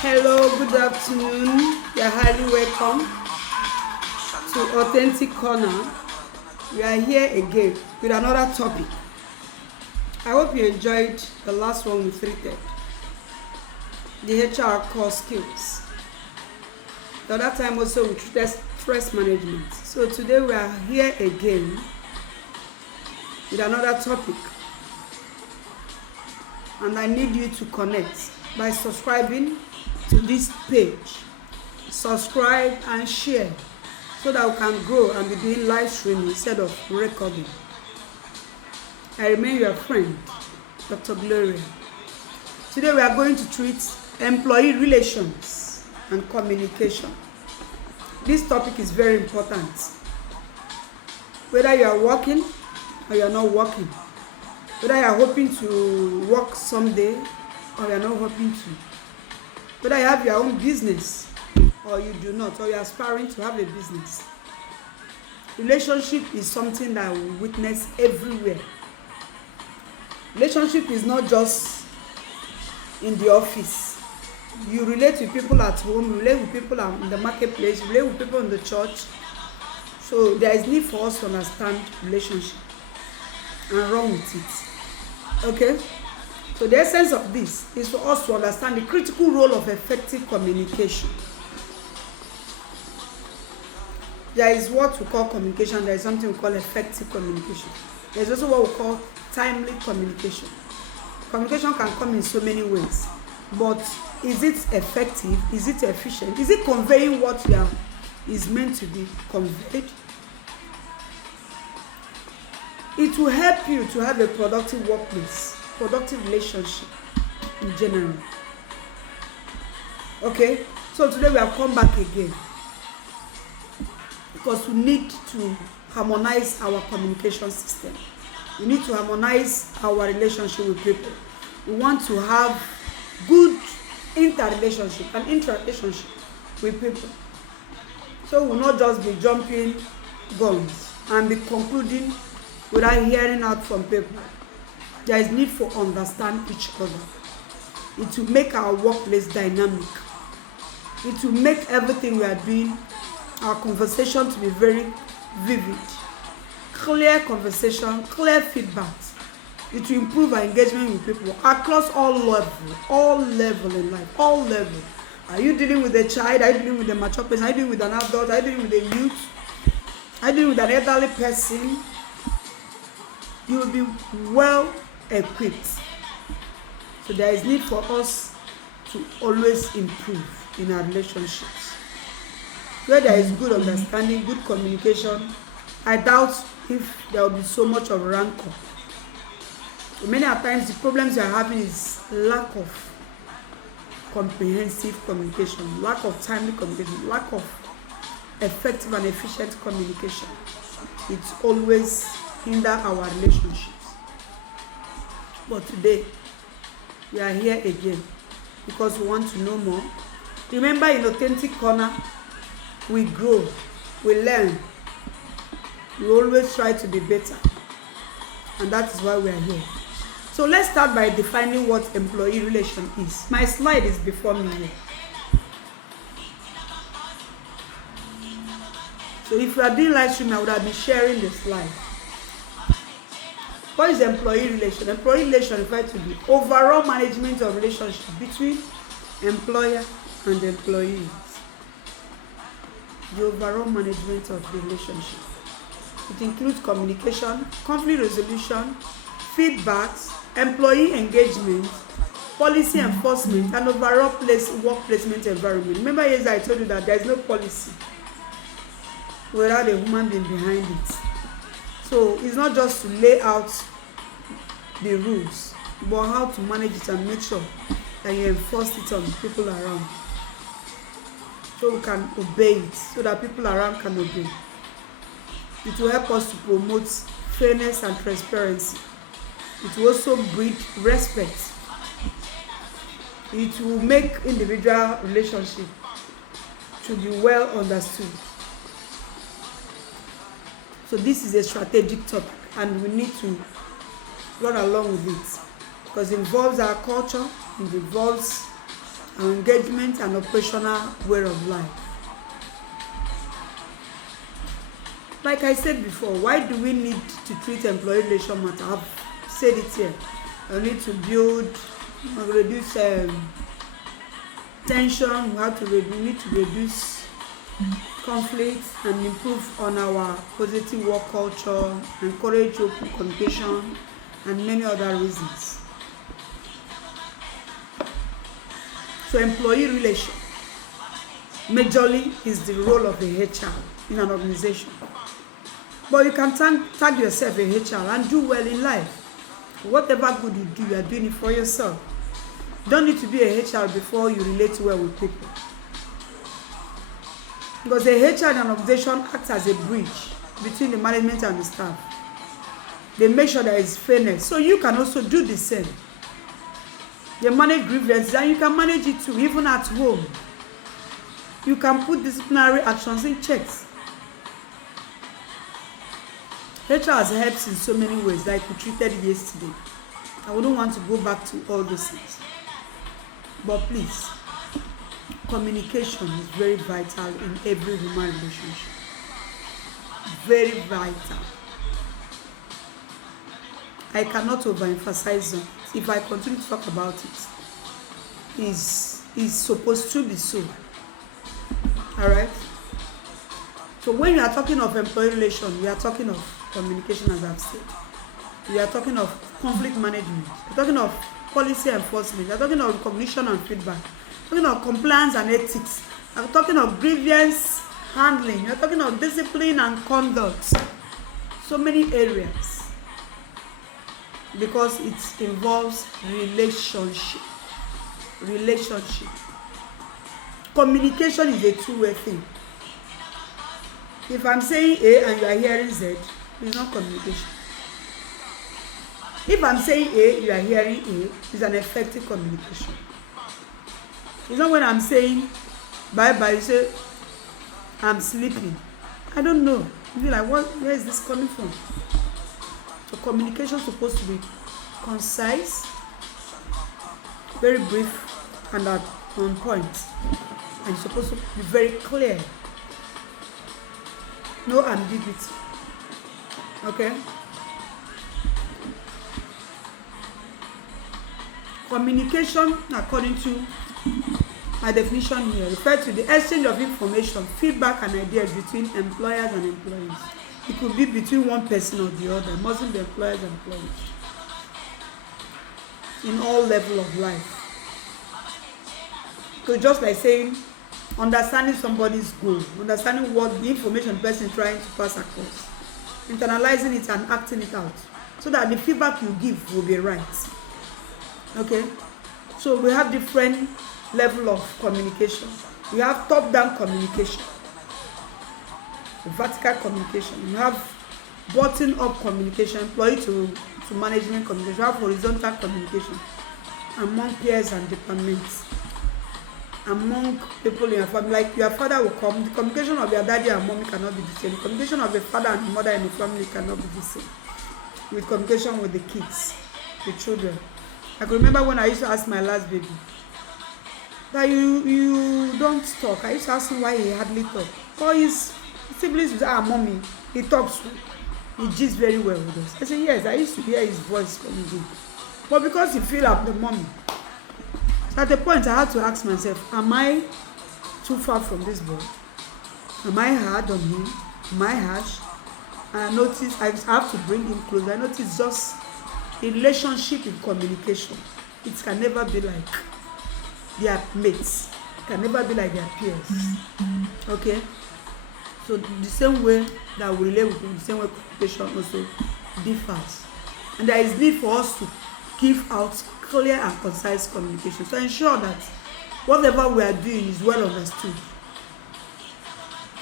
Hello, good afternoon. You're highly welcome to Authentic Corner. We are here again with another topic. I hope you enjoyed the last one we treated, the HR core skills. The other time also we treated stress management. So today we are here again with another topic. And I need you to connect by subscribing to this page. Subscribe and share so that we can grow and be doing live streaming instead of recording. I remain your friend, Dr. Gloria. Today we are going to treat employee relations and communication. This topic is very important. Whether you are working or you are not working, whether you are hoping to work someday or you are not hoping to, whether you have your own business or you do not, or you are aspiring to have a business. Relationship is something that we witness everywhere. Relationship is not just in the office. You relate with people at home, you relate with people in the marketplace, you relate with people in the church. So there is need for us to understand relationship and run with it. Okay? So the essence of this is for us to understand the critical role of effective communication. There is what we call communication, there is something we call effective communication. There is also what we call timely communication. Communication can come in so many ways, but is it effective? Is it efficient? Is it conveying what is meant to be conveyed? It will help you to have a productive workplace, productive relationship in general. Okay, so today we have come back again because we need to harmonize our communication system. We need to harmonize our relationship with people. We want to have good interrelationship and intra-relationship with people. So we will not just be jumping guns and be concluding without hearing out from people. There is need for understand each other. It will make our workplace dynamic. It will make everything we are doing, our conversation, to be very vivid. Clear conversation, clear feedback. It will improve our engagement with people across all level in life, all level. Are you dealing with a child? Are you dealing with a mature person? Are you dealing with an adult? Are you dealing with a youth? Are you dealing with an elderly person? You will be well equipped. So there is need for us to always improve in our relationships. Where there is good understanding, good communication, I doubt if there will be so much of rancor. Many times the problems we are having is lack of comprehensive communication, lack of timely communication, lack of effective and efficient communication. It always hinder our relationships. But today we are here again because we want to know more. Remember, in Authentic Corner, we grow, we learn, we always try to be better, and that is why we are here. So let's start by defining what employee relation is. My slide is before me here. So if you are doing live stream, I would have been sharing the slide. What is employee relation? Employee relation refers to the overall management of relationship between employer and employees. The overall management of the relationship. It includes communication, conflict resolution, feedbacks, employee engagement, policy enforcement, and overall work placement environment. Remember, yes, I told you that there is no policy without a human being behind it. So it's not just to lay out the rules, but how to manage it and make sure that you enforce it on people around, so we can obey it, so that people around can obey. It will help us to promote fairness and transparency. It will also breed respect. It will make individual relationship to be well understood. So this is a strategic topic and we need to run along with it. because it involves our culture, it involves our engagement and operational way of life. Like I said before, why do we need to treat employee relation matter? I've said it here. We need to build, reduce tension. We need to reduce conflict and improve on our positive work culture, encourage open communication, and many other reasons. So employee relation majorly is the role of a HR in an organization. But you can tag yourself a HR and do well in life. Whatever good you do, you are doing it for yourself. You don't need to be a HR before you relate well with people. Because a HR in an organization acts as a bridge between the management and the staff. They make sure there is fairness. So you can also do the same. They manage grievances and you can manage it too, even at home. You can put disciplinary actions in checks. HR has helped in so many ways, like we treated yesterday. I wouldn't want to go back to all those things. But please, communication is very vital in every human relationship. Very vital. I cannot overemphasize on it. If I continue to talk about it, is supposed to be so. Alright? So when you are talking of employee relation, we are talking of communication, as I've said. We are talking of conflict management. We're talking of policy enforcement. We're talking of recognition and feedback. We're talking of compliance and ethics. We're talking of grievance handling. We're talking of discipline and conduct. So many areas. Because it involves relationship. Relationship. Communication is a two-way thing. If I'm saying A and you are hearing Z, it's not communication. If I'm saying A, you are hearing A, it's an effective communication. It's not when I'm saying bye-bye, you say, I'm sleeping. I don't know. You be like, where is this coming from? So communication is supposed to be concise, very brief, and on point. And it's supposed to be very clear. No ambiguity. Okay? Communication, according to my definition here, refers to the exchange of information, feedback, and ideas between employers and employees. It could be between one person or the other. It mustn't be employers and employees. In all levels of life. So just like saying, understanding somebody's goal, understanding what the information the person is trying to pass across, internalizing it and acting it out, so that the feedback you give will be right. Okay? So we have different level of communication. We have top-down communication, vertical communication. We have bottom-up communication, employee to management communication. We have horizontal communication among peers and departments, among people in your family. Like your father will come, the communication of your daddy and mommy cannot be the same. The communication of a father and mother in the family cannot be the same. With communication with the kids, the children. I can remember when I used to ask my last baby that you don't talk. I used to ask him why he hardly talk. Or his siblings would say, mommy, he talks, he gist very well with us. I said, yes, I used to hear his voice coming in. But because he feel like the mommy, so at the point I had to ask myself, am I too far from this boy? Am I hard on him? Am I harsh? And I noticed I have to bring him closer. I noticed just a relationship in communication. It can never be like their mates. It can never be like their peers. Okay? So the same way that we relate with them, the same way communication also differs. And there is need for us to give out clear and concise communication to ensure that whatever we are doing is well understood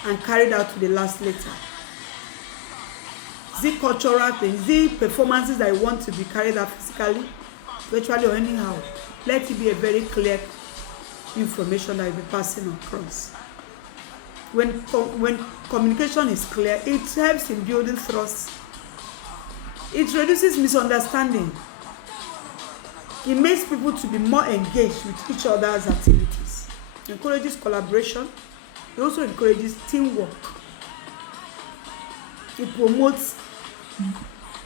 and carried out to the last letter. Is it cultural things? Is it performances that you want to be carried out physically, virtually, or anyhow? Let it be a very clear information that will be passing across. When communication is clear, it helps in building trust. It reduces misunderstanding. It makes people to be more engaged with each other's activities. It encourages collaboration. It also encourages teamwork. It promotes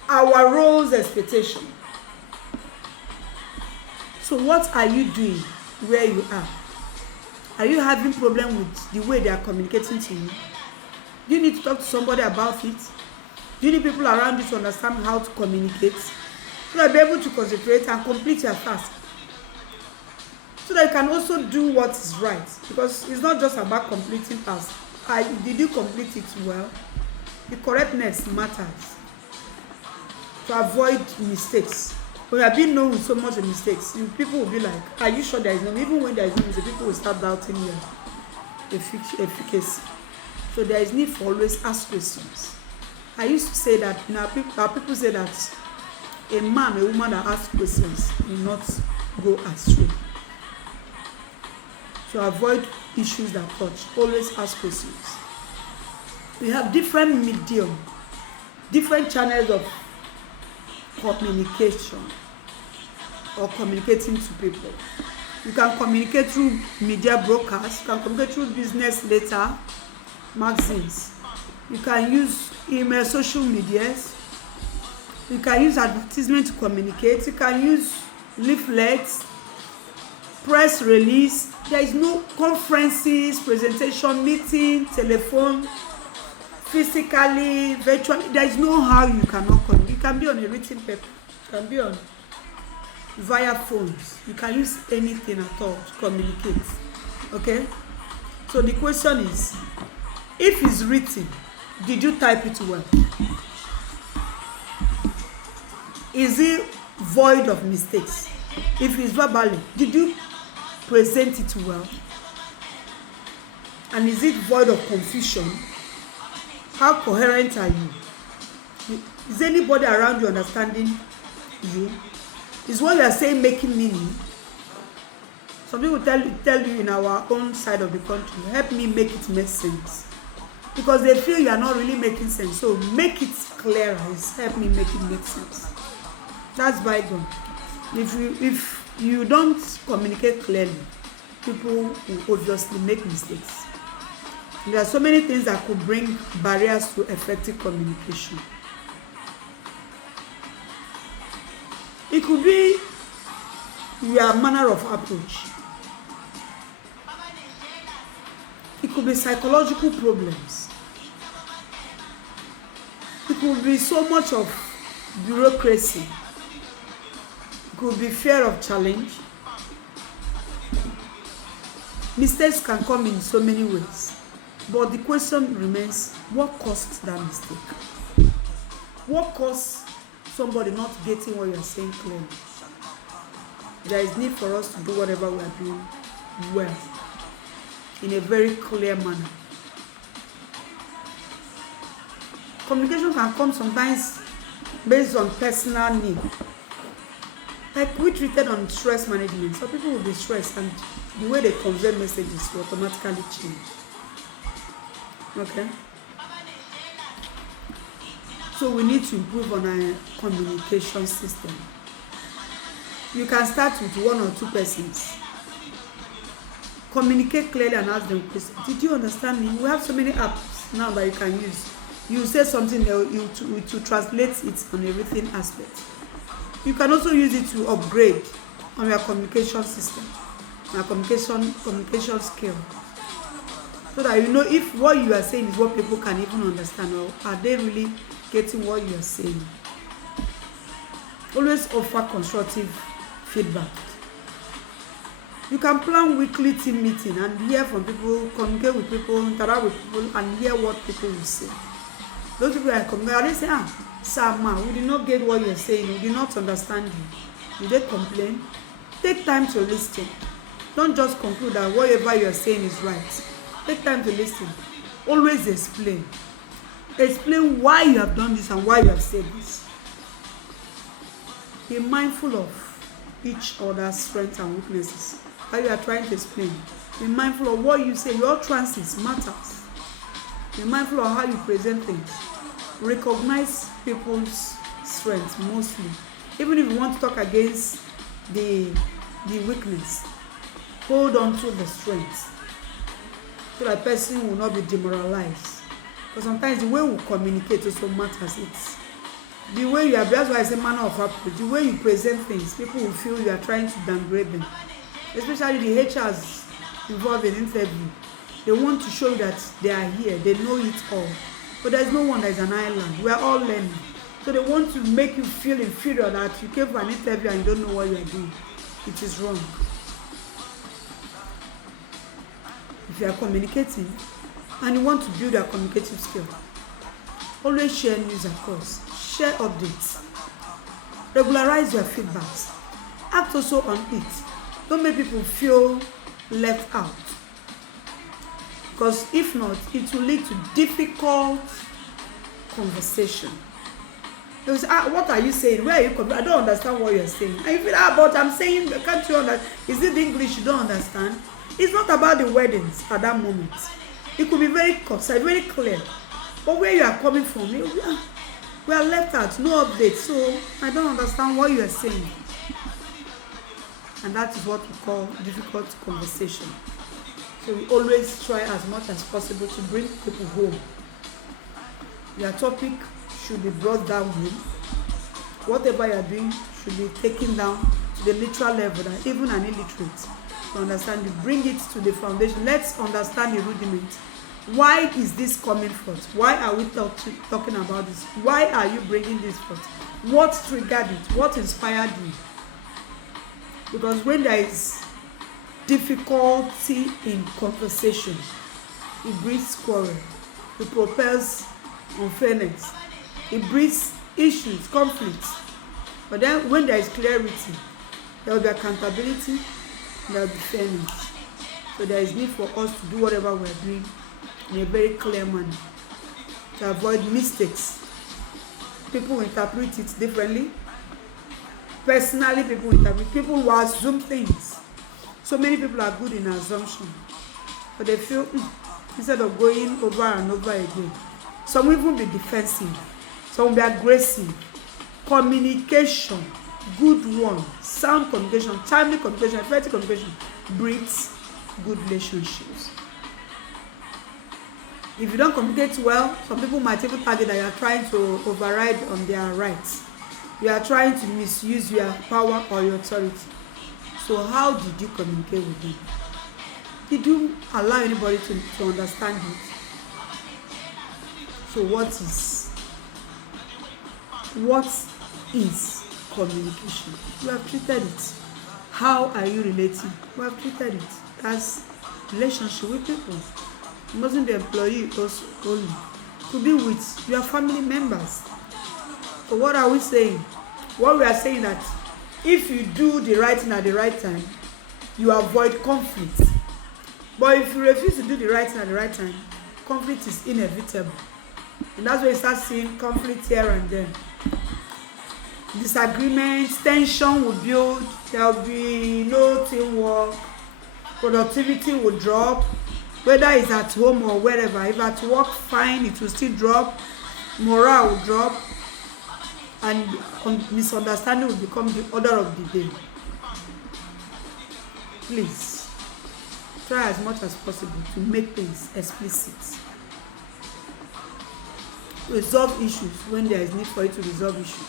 our roles expectation. So what are you doing where you are? Are you having problem with the way they are communicating to you? Do you need to talk to somebody about it? Do you need people around you to understand how to communicate? So that you'll be able to concentrate and complete your task. So that you can also do what is right. Because it's not just about completing tasks. Did you complete it well? The correctness matters. To avoid mistakes. When you are being known with so much of mistakes, people will be like, are you sure there is no? Even when there is no mistake, people will start doubting your efficacy. So there is need for always ask questions. I used to say that, people say that a man, a woman that asks questions will not go astray. To avoid issues that touch, always ask questions. We have different medium, different channels of communication or communicating to people. You can communicate through media broadcasts, you can communicate through business letter, magazines. You can use email, social medias. You can use advertisement to communicate. You can use leaflets, press release. There is no conferences, presentation, meeting, telephone, physically, virtually. There is no how you cannot communicate. You can be on a written paper. You can be on via phones. You can use anything at all to communicate. Okay? So the question is, if it's written, did you type it well? Is it void of mistakes? If it's verbally, did you present it well? And is it void of confusion? How coherent are you? Is anybody around you understanding you? Is what you are saying making meaning? Some people tell you in our own side of the country, help me make it make sense. Because they feel you are not really making sense. So make it clearer. Help me make it make sense. That's bygone. If you don't communicate clearly, people will obviously make mistakes. There are so many things that could bring barriers to effective communication. It could be your manner of approach. It could be psychological problems. It could be so much of bureaucracy. It could be fear of challenge. Mistakes can come in so many ways. But the question remains, what caused that mistake? What caused somebody not getting what you are saying clearly? There is need for us to do whatever we are doing well, in a very clear manner. Communication can come sometimes based on personal need. Like we treated on stress management. Some people will be stressed and the way they convey messages will automatically change. Okay? So we need to improve on our communication system. You can start with 1 or 2 persons. Communicate clearly and ask them questions. Did you understand me? We have so many apps now that you can use. You say something, to translate it on everything aspect. You can also use it to upgrade on your communication system, your communication skill. So that you know if what you are saying is what people can even understand, or are they really getting what you are saying. Always offer constructive feedback. You can plan weekly team meeting and hear from people, communicate with people, interact with people, and hear what people will say. Those people are communicating, they say, sir, ma, we did not get what you are saying, we did not understand you. Did they complain? Take time to listen. Don't just conclude that whatever you are saying is right. Take time to listen. Always explain. Explain why you have done this and why you have said this. Be mindful of each other's strengths and weaknesses. How you are trying to explain. Be mindful of what you say. Your utterances matters. Be mindful of how you present things. Recognize people's strengths mostly. Even if you want to talk against the weakness. Hold on to the strength, so that person will not be demoralized. Because sometimes the way we communicate also matters. It's the way you are. That's why it's a manner of approach. The way you present things, people will feel you are trying to downgrade them. Especially the HRs involved in interview. They want to show you that they are here, they know it all. But there's no one that is an island. We are all learning. So they want to make you feel inferior, that you came for an interview and you don't know what you are doing. It is wrong. If you are communicating and you want to build your communicative skill, always share news across, share updates, regularize your feedbacks, act also on it. Don't make people feel left out, because if not, it will lead to difficult conversation. They will say, what are you saying? Where are you coming? I don't understand what you're saying. And you feel, but I'm saying, can't you understand? Is it the English you don't understand? It's not about the weddings at that moment. It could be very concise, very clear. But where you are coming from, we are left out, no update. So I don't understand what you are saying. And that is what we call difficult conversation. So we always try as much as possible to bring people home. Your topic should be brought down home. Whatever you are doing should be taken down to the literal level that even an illiterate to understand it. Bring it to the foundation. Let's understand the rudiment. Why is this coming forth? Why are we talking about this? Why are you bringing this forth? What triggered it? What inspired you? Because when there is difficulty in conversation, it breeds quarrel, it propels unfairness, it breeds issues, conflicts. But then when there is clarity, there will be accountability, there will be fairness. So there is need for us to do whatever we are doing in a very clear manner to avoid mistakes. People interpret it differently. Personally, people who assume things. So many people are good in assumption, but they feel instead of going over and over again. Some will even be defensive, some will be aggressive. Communication, good one, sound communication, timely communication, effective communication breeds good relationships. If you don't communicate well, some people might even target that you are trying to override on their rights. You are trying to misuse your power or your authority. So how did you communicate with them? Did you allow anybody to understand it? So what is communication? You have treated it. How are you relating? We have treated it as relationship with people. It mustn't be employee also only. To be with your family members. So what are we saying? What we are saying that if you do the right thing at the right time, you avoid conflict. But if you refuse to do the right thing at the right time, conflict is inevitable. And that's where you start seeing conflict here and there. Disagreements, tension will build, there will be no teamwork, productivity will drop, whether it's at home or wherever. If at work, fine, it will still drop, morale will drop, and misunderstanding will become the order of the day. Please try as much as possible to make things explicit. Resolve issues when there is need for you to resolve issues.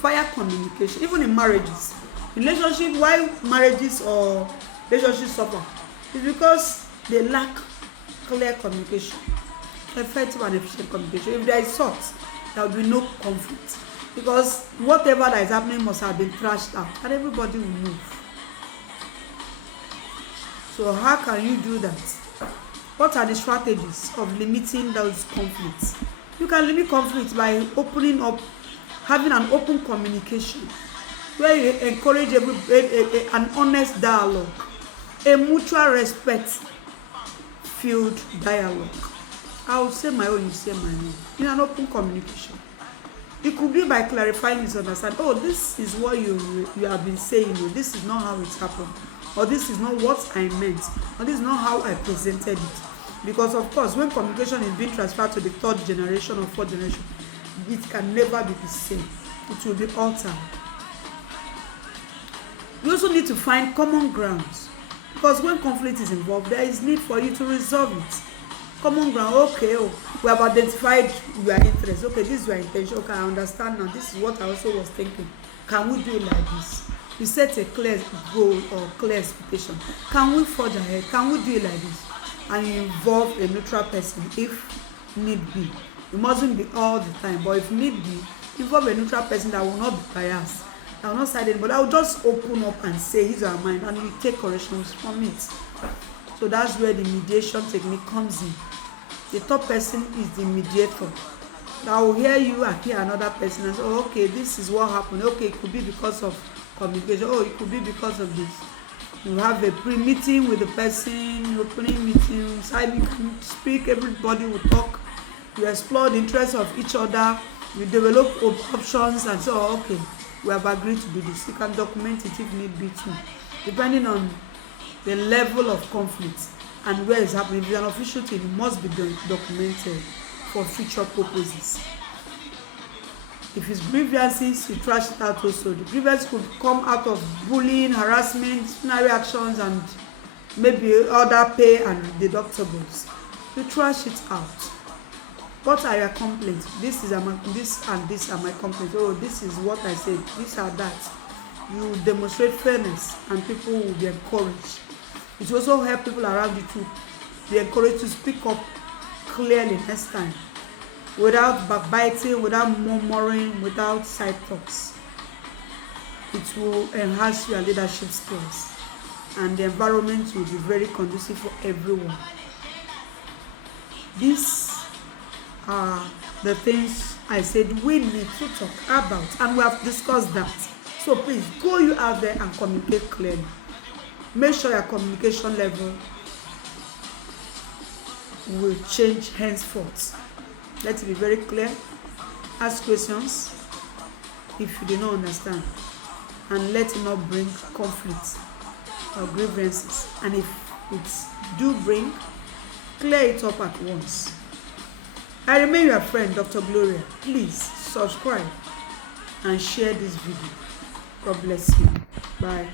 Fire communication, even in marriages. Relationship, why marriages or relationships suffer is because they lack clear communication, effective and efficient communication. If there is sort, there will be no conflict, because whatever that is happening must have been thrashed out and everybody will move. So how can you do that? What are the strategies of limiting those conflicts? You can limit conflicts by opening up, having an open communication where you encourage an honest dialogue, a mutual respect filled dialogue. I will say my own, you say my own, in an open communication. It could be by clarifying misunderstanding. Oh, this is what you have been saying. Oh, this is not how it happened. Or this is not what I meant. Or this is not how I presented it. Because of course, when communication is being transferred to the third generation or fourth generation, it can never be the same. It will be altered. You also need to find common grounds, because when conflict is involved, there is need for you to resolve it. Common ground. Okay, oh, we have identified your interest. Okay, this is your intention. Okay, I understand now. This is what I also was thinking. Can we do it like this? You set a clear goal or clear expectation. Can we forge ahead? Can we do it like this? And you involve a neutral person if need be. It mustn't be all the time, but if need be, involve a neutral person that will not be biased, that will not side in, but I will just open up and say his or her mind, and we take corrections from it. So that's where the mediation technique comes in. The third person is the mediator. That will hear you and hear another person and say, oh, okay, this is what happened. Okay, it could be because of communication. Oh, it could be because of this. You have a pre-meeting with the person, opening meeting, side you can speak, everybody will talk. You explore the interests of each other, you develop options and say, oh, okay, we have agreed to do this. You can document it if need be too, depending on the level of conflict and where it's happening. If it's an official thing, it must be documented for future purposes. If it's grievances, you trash it out also. The grievance could come out of bullying, harassment, disciplinary actions, and maybe other pay and deductibles. You trash it out. What are your complaints? This and this are my complaints. Oh, this is what I said. These are that. You demonstrate fairness, and people will be encouraged. It will also help people around you to be encouraged to speak up clearly next time, without backbiting, without murmuring, without side talks. It will enhance your leadership skills, and the environment will be very conducive for everyone. These are the things I said we need to talk about, and we have discussed that. So please go you out there and communicate clearly. Make sure your communication level will change henceforth. Let it be very clear. Ask questions if you do not understand, and let it not bring conflict or grievances. And if it do bring, clear it up at once. I remain your friend, Dr. Gloria. Please subscribe and share this video. God bless you. Bye.